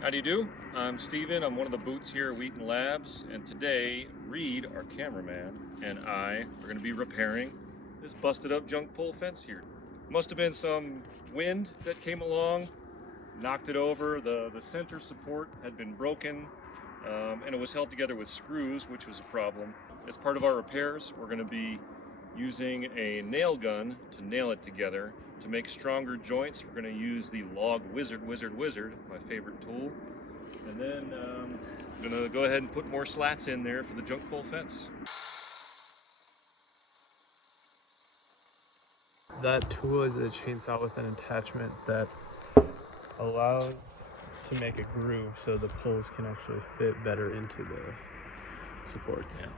How do you do? I'm Stephen. I'm one of the boots here at Wheaton Labs, and today Reid, our cameraman, and I are going to be repairing this busted up junk pole fence here. Must have been some wind that came along, knocked it over. The center support had been broken, and it was held together with screws, which was a problem. As part of our repairs, we're going to be using a nail gun to nail it together. To make stronger joints, we're going to use the Log Wizard, my favorite tool. And then I'm going to go ahead and put more slats in there for the junk pole fence. That tool is a chainsaw with an attachment that allows to make a groove so the poles can actually fit better into the supports. Yeah.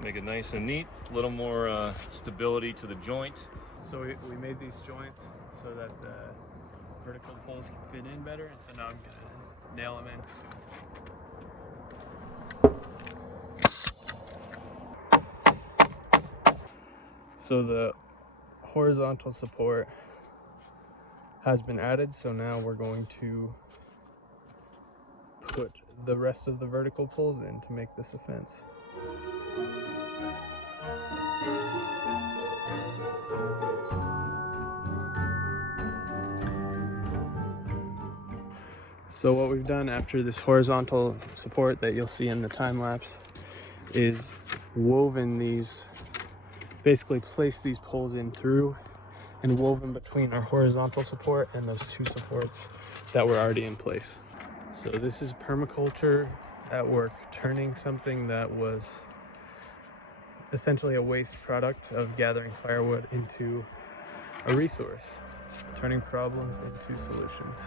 Make it nice and neat, a little more stability to the joint. So we made these joints so that the vertical poles can fit in better, and so now I'm gonna nail them in. So the horizontal support has been added, so now we're going to put the rest of the vertical poles in to make this a fence. So what we've done after this horizontal support that you'll see in the time lapse is woven these, basically placed these poles in through and woven between our horizontal support and those two supports that were already in place. So this is permaculture at work, turning something that was essentially a waste product of gathering firewood into a resource, turning problems into solutions.